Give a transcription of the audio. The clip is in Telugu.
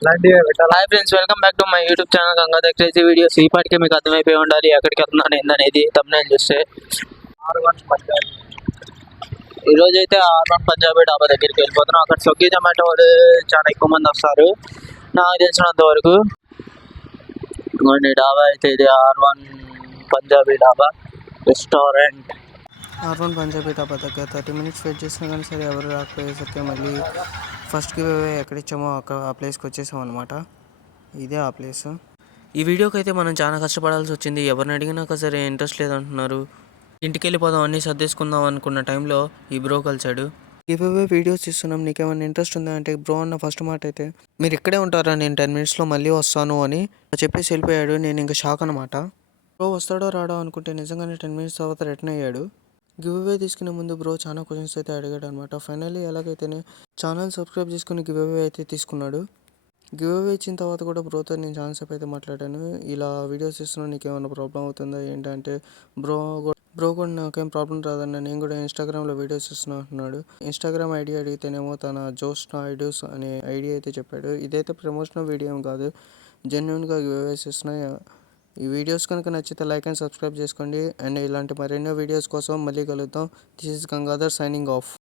ఇలాంటివే పెట్టాలి. Hi friends, welcome back to my YouTube channel Gangadhar crazy videos. ఈ పాటికే మీకు అర్థమైపోయి ఉండాలి ఎక్కడికి వెళ్తున్నాను ఏందనేది తమ్మునేం చూస్తే. R1 పంజాబ్. ఈరోజు అయితే R1 పంజాబీ డాబా దగ్గరికి వెళ్ళిపోతున్నాం. అక్కడ స్విగ్గీ జొమాటో వాళ్ళు చాలా ఎక్కువ మంది వస్తారు నాకు తెలిసినంత వరకు. ఇదిగోండి డాబా అయితే ఇది R1 పంజాబీ డాబా రెస్టారెంట్. R1 పంజాబీ డాబా దగ్గర 30 minutes వెయిట్ చేసినా కానీ సరే ఎవరు రాకపోయేసరికి మళ్ళీ ఫస్ట్ గివ్ అవే ఎక్కడ ఇచ్చామో అక్కడ ఆ ప్లేస్కి వచ్చేసాం అనమాట. ఇదే ఆ ప్లేస్. ఈ వీడియోకి అయితే మనం చాలా కష్టపడాల్సి వచ్చింది. ఎవరిని అడిగినాక సరే ఇంట్రెస్ట్ లేదంటున్నారు. ఇంటికి వెళ్ళిపోదాం అన్నీ సర్దేసుకుందాం అనుకున్న టైంలో ఈ బ్రో కలిసాడు. గివ్ అవే వీడియోస్ ఇస్తున్నాం, నీకేమైనా ఇంట్రెస్ట్ ఉందా అంటే బ్రో అన్న ఫస్ట్ మాట అయితే మీరు ఇక్కడే ఉంటారా, నేను 10 minutesలో మళ్ళీ వస్తాను అని చెప్పేసి వెళ్ళిపోయాడు. నేను ఇంకా షాక్ అనమాట. బ్రో వస్తాడో రాడో అనుకుంటే నిజంగానే 10 minutes తర్వాత రిటర్న్ అయ్యాడు. గివ్ అవే తీసుకునే ముందు బ్రో చాలా క్వశ్చన్స్ అయితే అడిగాడు అనమాట. ఫైనల్లీ ఎలాగైతేనే ఛానల్ సబ్స్క్రైబ్ చేసుకుని గివ్ అవే అయితే తీసుకున్నాడు. గివ్ అవే ఇచ్చిన తర్వాత కూడా బ్రోతో నేను చాలాసేపు అయితే మాట్లాడాను. ఇలా వీడియోస్ ఇస్తున్నా నీకు ఏమైనా ప్రాబ్లం అవుతుందా ఏంటంటే బ్రో కూడా నాకేం ప్రాబ్లం రాదన్న, నేను కూడా ఇన్స్టాగ్రామ్లో వీడియోస్ ఇస్తున్నా అంటున్నాడు. ఇన్స్టాగ్రామ్ ఐడి అడిగితేనేమో తన జోస్నా ఐడియోస్ అనే ఐడి అయితే చెప్పాడు. ఇదైతే ప్రమోషనల్ వీడియో ఏం కాదు, జెన్యున్గా గివ్ అవేస్ ఇస్తున్నాయి. ఈ వీడియోస్ కనుక నచ్చితే లైక్ అండ్ సబ్స్క్రైబ్ చేసుకోండి. అండ్ ఇలాంటి మరెన్నో వీడియోస్ కోసం మళ్ళీ కలుద్దాం. This is Gangadhar signing off.